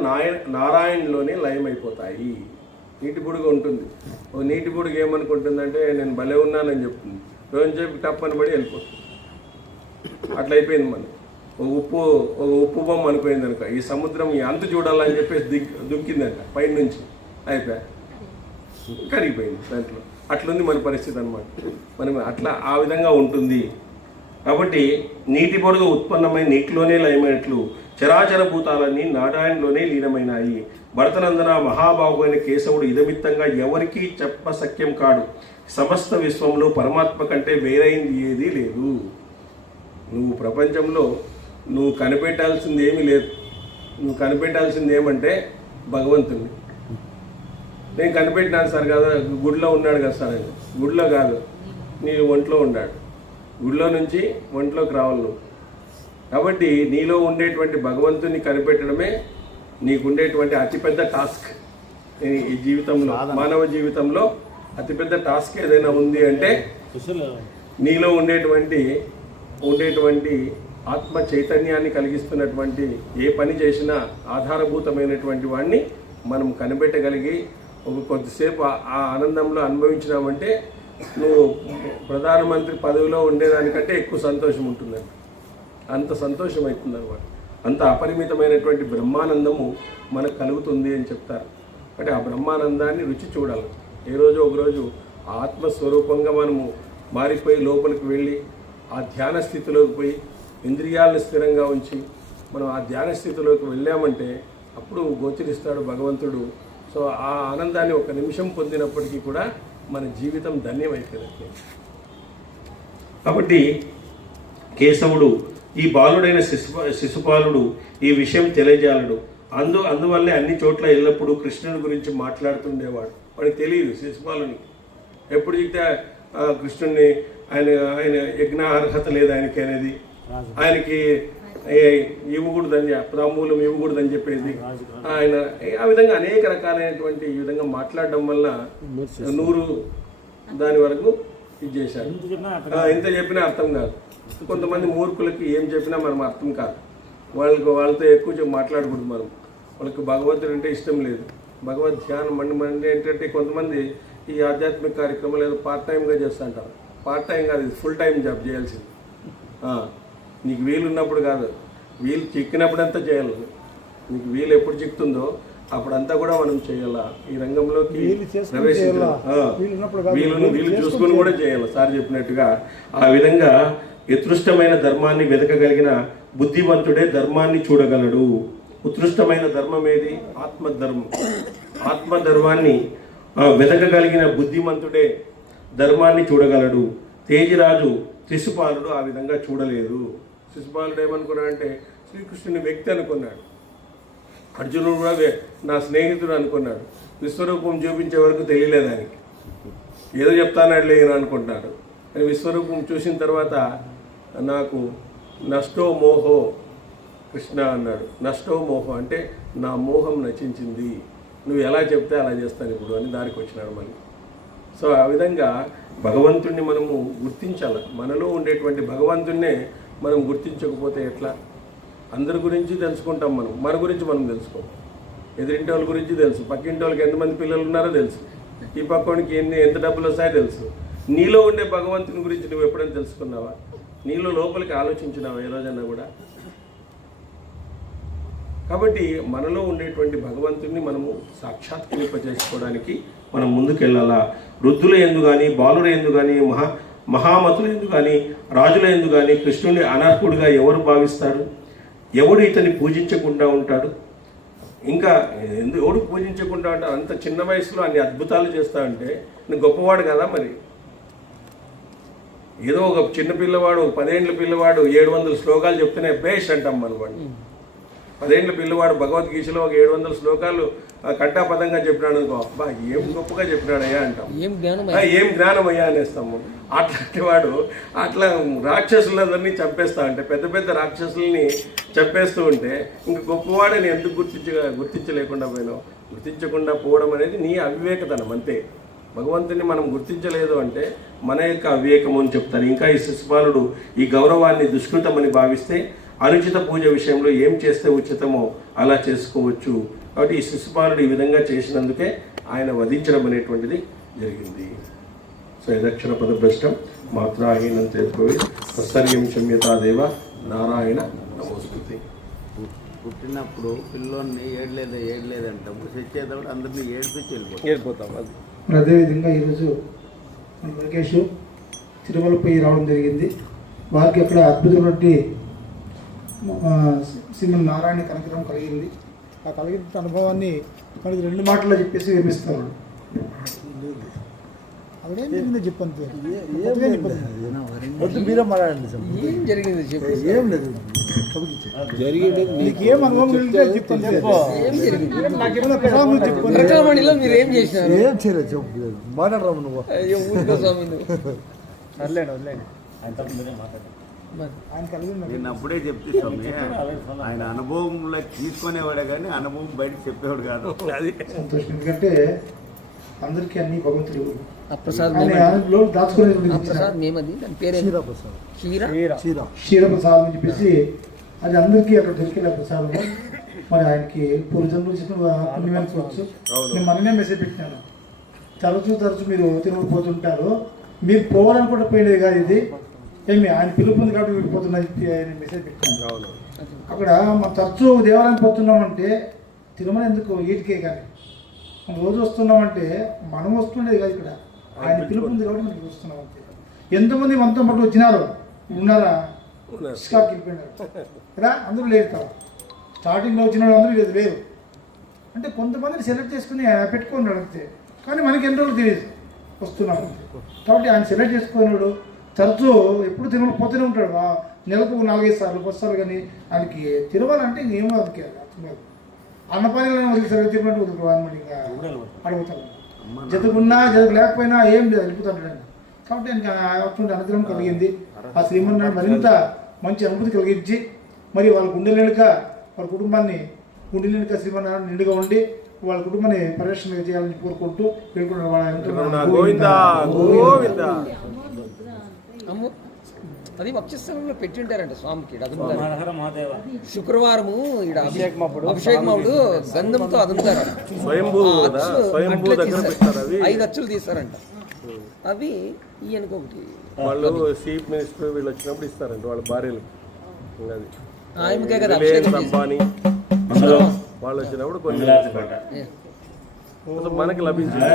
నారాయణలోనే లయమైపోతాయి. నీటి బుడగ ఉంటుంది. ఓ నీటి బుడగ ఏమనుకుంటుందంటే నేను భలే ఉన్నానని చెప్తుంది, రోజు చెప్పి టప్పని పడి వెళ్ళిపోతుంది. అట్లా అయిపోయింది మనం. ఒక ఉప్పు బొమ్మ అనుకోయింది అనుక, ఈ సముద్రం ఈ అంతు చూడాలని చెప్పేసి దుంకిందంట పైన నుంచి, అయిపోయా కరిగిపోయింది దాంట్లో. అట్లుంది మన పరిస్థితి అనమాట. మనం అట్లా ఆ విధంగా ఉంటుంది. కాబట్టి నీటి బొడుగ ఉత్పన్నమై నీటిలోనే లయమైనట్లు చరాచర భూతాలన్నీ నారాయణలోనే లీనమైనాయి. భరతనందన మహాబాహు అయిన కేశవుడు ఇదమిత్తంగా ఎవరికీ చెప్పశక్యం కాడు. సమస్త విశ్వంలో పరమాత్మ కంటే వేరైంది ఏదీ లేదు. నువ్వు ప్రపంచంలో నువ్వు కనిపెట్టాల్సింది ఏమీ లేదు. నువ్వు కనిపెట్టాల్సింది ఏమంటే భగవంతుని. నేను కనిపెట్టినాను సార్ కదా, గుడిలో ఉన్నాడు కదా సార్ అని. గుడిలో కాదు, నీ ఒంట్లో ఉన్నాడు. గుడిలో నుంచి ఒంట్లోకి రావాలి నువ్వు. కాబట్టి నీలో ఉండేటువంటి భగవంతుని కనిపెట్టడమే నీకుండేటువంటి అతిపెద్ద టాస్క్ ఈ జీవితంలో. మానవ జీవితంలో అతిపెద్ద టాస్క్ ఏదైనా ఉంది అంటే నీలో ఉండేటువంటి ఆత్మ చైతన్యాన్ని కలిగిస్తున్నటువంటి ఏ పని చేసినా ఆధారభూతమైనటువంటి వాడిని మనం కనిపెట్టగలిగి కొద్దిసేపు ఆ ఆనందంలో అనుభవించినామంటే నువ్వు ప్రధానమంత్రి పదవిలో ఉండేదానికంటే ఎక్కువ సంతోషం ఉంటుందండి. అంత సంతోషం అవుతుంది అనమాట. అంత అపరిమితమైనటువంటి బ్రహ్మానందము మనకు కలుగుతుంది అని చెప్తారు. అంటే ఆ బ్రహ్మానందాన్ని రుచి చూడాలి. ఏ రోజు ఒకరోజు ఆత్మస్వరూపంగా మనము మారిపోయి లోపలికి వెళ్ళి ఆ ధ్యాన స్థితిలోకి పోయి ఇంద్రియాలను స్థిరంగా ఉంచి మనం ఆ ధ్యాన స్థితిలోకి వెళ్ళామంటే అప్పుడు గోచరిస్తాడు భగవంతుడు. సో ఆ ఆనందాన్ని ఒక నిమిషం పొందినప్పటికీ కూడా మన జీవితం ధన్యమైపోయింది. కాబట్టి కేశవుడు ఈ బాలుడైన శిశుపాలుడు ఈ విషయం తెలియజేయడు. అందువల్లే అన్ని చోట్ల ఎల్లప్పుడూ కృష్ణుని గురించి మాట్లాడుతుండేవాడు. వాడికి తెలియదు శిశుపాలునికి. ఎప్పుడు చెప్తే కృష్ణుడిని ఆయన యజ్ఞ అర్హత లేదు ఆయనకి అనేది, ఆయనకి ఇవ్వకూడదని తాంబూలం ఇవ్వకూడదని చెప్పేది ఆయన. ఆ విధంగా అనేక రకాలైనటువంటి ఈ విధంగా మాట్లాడడం వల్ల 100 దాని వరకు ఇది చేశారు. ఎంత చెప్పినా అర్థం కాదు. కొంతమంది మూర్ఖులకి ఏం చెప్పినా మనం అర్థం కాదు. వాళ్ళతో ఎక్కువ మాట్లాడకూడదు మనం. వాళ్ళకి భగవంతుడు అంటే ఇష్టం లేదు. భగవద్ ధ్యానం మంది ఏంటంటే కొంతమంది ఈ ఆధ్యాత్మిక కార్యక్రమాలు ఏదో పార్ట్ టైంగా చేస్తుంటారు. పార్ట్ టైం కాదు, ఇది ఫుల్ టైం జాబ్ చేయాల్సింది. నీకు వీలు ఉన్నప్పుడు కాదు, వీలు చిక్కినప్పుడంతా చేయాలి. నీకు వీలు ఎప్పుడు చిక్కుతుందో అప్పుడంతా కూడా మనం చేయాలా. ఈ రంగంలోకి వీలు చూసుకొని కూడా చేయాలి. సార్ చెప్పినట్టుగా ఆ విధంగా ఉత్కృష్టమైన ధర్మాన్ని వెతకగలిగిన బుద్ధివంతుడే ధర్మాన్ని చూడగలడు. ఉత్కృష్టమైన ధర్మం ఏది? ఆత్మధర్మం. ఆత్మధర్మాన్ని వెతకగలిగిన బుద్ధిమంతుడే ధర్మాన్ని చూడగలడు. తేజిరాజు శిశుపాలుడు ఆ విధంగా చూడలేదు. శిశుపాలుడు ఏమనుకున్నాడంటే శ్రీకృష్ణుని వ్యక్తి అనుకున్నాడు. అర్జునుడు కూడా నా స్నేహితుడు అనుకున్నాడు. విశ్వరూపం చూపించే వరకు తెలియలేదు ఆయనకి. ఏదో చెప్తానాడు లేదు అనుకుంటున్నాడు. విశ్వరూపం చూసిన తర్వాత నాకు నష్టో మోహో కృష్ణ అన్నాడు. నష్టో మోహో అంటే నా మోహం నశించింది, నువ్వు ఎలా చెప్తే అలా చేస్తాను ఇప్పుడు అని దానికి వచ్చినాడు మళ్ళీ. సో ఆ విధంగా భగవంతుణ్ణి మనము గుర్తించాలి. మనలో ఉండేటువంటి భగవంతుణ్ణే మనం గుర్తించకపోతే ఎట్లా? అందరి గురించి తెలుసుకుంటాం మనం, మన గురించి మనం తెలుసుకోం. ఎదురింటి వాళ్ళ గురించి తెలుసు, పక్కింటి వాళ్ళకి ఎంతమంది పిల్లలు ఉన్నారో తెలుసు, ఈ పక్కోనికి ఎంత డబ్బులు వస్తాయో తెలుసు. నీలో ఉండే భగవంతుని గురించి నువ్వు ఎప్పుడైనా తెలుసుకున్నావా? నీలో లోపలికి ఆలోచించినావా ఏ రోజన్నా కూడా? కాబట్టి మనలో ఉండేటువంటి భగవంతుడిని మనము సాక్షాత్కరింపజేసుకోవడానికి మనం ముందుకెళ్ళాలా. వృద్ధుల యందు కానీ, బాలుల యందు కానీ, మహామతుల యందు కానీ, రాజుల యందు కానీ కృష్ణుని అనర్హుడిగా ఎవరు భావిస్తారు? ఎవడు ఇతన్ని పూజించకుండా ఉంటాడు? ఇంకా ఎవడు పూజించకుండా ఉంటాడు? అంత చిన్న వయసులో అన్ని అద్భుతాలు చేస్తా అంటే నువ్వు గొప్పవాడు కదా. మరి ఏదో ఒక చిన్న పిల్లవాడు, 10 ఏళ్ళ పిల్లవాడు 700 శ్లోకాలు చెప్తేనే బేష్ అంటాం మనవాడు. 10 ఏళ్ళ పిల్లవాడు భగవద్గీతలో ఒక 700 శ్లోకాలు కంఠాపదంగా చెప్పినాడు అనుకో, అబ్బా ఏం గొప్పగా చెప్పినాడయ్యా అంటాం. ఏం జ్ఞానమయ్యా అనేస్తాము. అట్లాంటి వాడు అట్లా రాక్షసులందరినీ చంపేస్తా ఉంటే, పెద్ద పెద్ద రాక్షసుల్ని చంపేస్తూ ఉంటే ఇంక గొప్పవాడని ఎందుకు గుర్తించలేకుండా పోయినావు? గుర్తించకుండా పోవడం అనేది నీ అవివేకతనం అంతే. భగవంతుని మనం గుర్తించలేదు అంటే మన యొక్క అవివేకము అని చెప్తారు. ఇంకా ఈ శిశుపాలుడు ఈ గౌరవాన్ని దుష్కృతమని భావిస్తే అనుచిత పూజ విషయంలో ఏం చేస్తే ఉచితమో అలా చేసుకోవచ్చు. కాబట్టి ఈ శిశుపాలుడు ఈ విధంగా చేసినందుకే ఆయన వధించడం అనేటువంటిది జరిగింది. సో యదక్షర పదభ్రష్టం మాత్రాహీనం తెలుపుకోవి సత్సర్యం క్షమ్యతాదేవ నారాయణ నమోస్తుతే. పుట్టినప్పుడు పిల్లోని ఏడలేదంటాము, చచ్చేటప్పుడు అందరినీ ఏడిపించి వెళ్ళిపోతాం. అది అదేవిధంగా ఈరోజు మన లోకేష్ తిరుమలపై రావడం జరిగింది. వారికి అక్కడ అద్భుతమైనటువంటి శ్రీమన్ నారాయణ కనకరం కలిగింది. ఆ కలిగిన అనుభవాన్ని మనకి 2 మాటల్లో చెప్పేసి వినిపిస్తారు. అదేం జరిగిందో చెప్పంతే. ఏం జరిగింది చెప్పు. ఏం లేదు నీకు ఏం అనుభవం కలిగితే చెప్పండి. ఏం జరిగింది? నాకేమైనా ప్రసాదం చెప్పండి. రకమణిలో మీరు ఏం చేసినారు? ఏం చేయలేదు చెప్పు. మాట్లాడరాము నువ్వు. అయ్యో ఊరికో స్వామి నువ్వు. వదిలేండి ఆయన తప్ప మీరే మాట్లాడండి. ఆయన కలిగి నేను అప్పుడే చెప్తే స్వామి, ఆయన అనుభవంలో తీసుకునేవాడే కానీ అనుభవం బయట చెప్పేవాడు కాదు. అది సంతోషం. ఎందుకంటే అందరికీ అన్ని భగవంతుడు అప్రసాద్ దాచుకునే మేమది దాని పేరు క్షీరప్రసాదం అని చెప్పేసి అది అందరికీ అక్కడ దొరికిన ప్రసాదము. మరి ఆయనకి పూర్వజన్మలు చేసిన పుణ్యం అనుకోవచ్చు. నేను మననే మెసేజ్ పెట్టినాను, తరచు మీరు తిరుమల పోతుంటారు, మీరు పోవాలనుకుంటే పోయినది కాదు ఇది, ఏమి ఆయన పిలుపు ఉంది కాబట్టి వెళ్ళిపోతున్నా చెప్పి ఆయన మెసేజ్ పెట్టాను. అక్కడ మనం తరచూ దేవాలయానికి పోతున్నామంటే తిరుమల ఎందుకు ఈటికే కానీ మనం రోజు వస్తున్నామంటే మనం వస్తుండేది కాదు, ఇక్కడ ఆయన పిలుపు ఉంది కాబట్టి మనకి వస్తున్నాం అంతే. ఎంతమంది మనతో పాటు వచ్చినారు ఉన్నారా? ఇస్కాకి వెళ్ళిపోయినారు కదా, అందరూ లేరు కదా. స్టార్టింగ్లో వచ్చిన వాళ్ళు అందరూ లేదు లేరు అంటే కొంతమందిని సెలెక్ట్ చేసుకుని ఆయన పెట్టుకున్నాడు అంతే. కానీ మనకి ఎన్ని రోజులు తెలియదు వస్తున్నాం కాబట్టి ఆయన సెలెక్ట్ చేసుకున్నాడు. తరచూ ఎప్పుడు తిరుమల పోతూనే ఉంటాడు. నెలకు 4-5 సార్లు వస్తారు. కానీ ఆయనకి తిరుమల అంటే ఇంకేమో అందుకే అన్నపానీలను వదిలిసారు, తిరుమల వదులుకోవాలి ఇంకా అడుగుతారు. జతకున్నా జతకు లేకపోయినా ఏం లేదు వెళ్ళిపోతాడు. కాబట్టి ఆయనకి అటువంటి అనుగ్రహం కలిగింది. ఆ శ్రీమన్నారాయణ మరింత మంచి అనుభూతి కలిగించి మరి వాళ్ళ గుండెలెనుక వాళ్ళ కుటుంబాన్ని గుండెలెనుక శ్రీమన్నారాయణ నిండుగా ఉండి వాళ్ళ కుటుంబాన్ని పరిరక్షణ చేయాలని కోరుకుంటూ అది వక్షస్థలంలో పెట్టింటారంట స్వామికి. హర మహాదేవ. శుక్రవారము ఇక్కడ అభిషేకముడు గంధంతో అదుంటారు. 5 అచ్చులు తీస్తారంట. అవి ఈయనకు ఒకటి వాళ్ళు చీఫ్ మినిస్టర్ వీళ్ళు వచ్చినప్పుడు ఇస్తారంట వాళ్ళ భార్యలు. అది ఆయనకే కదా అంబానీ వాళ్ళు వచ్చినప్పుడు కొన్ని మనకి లభించింది.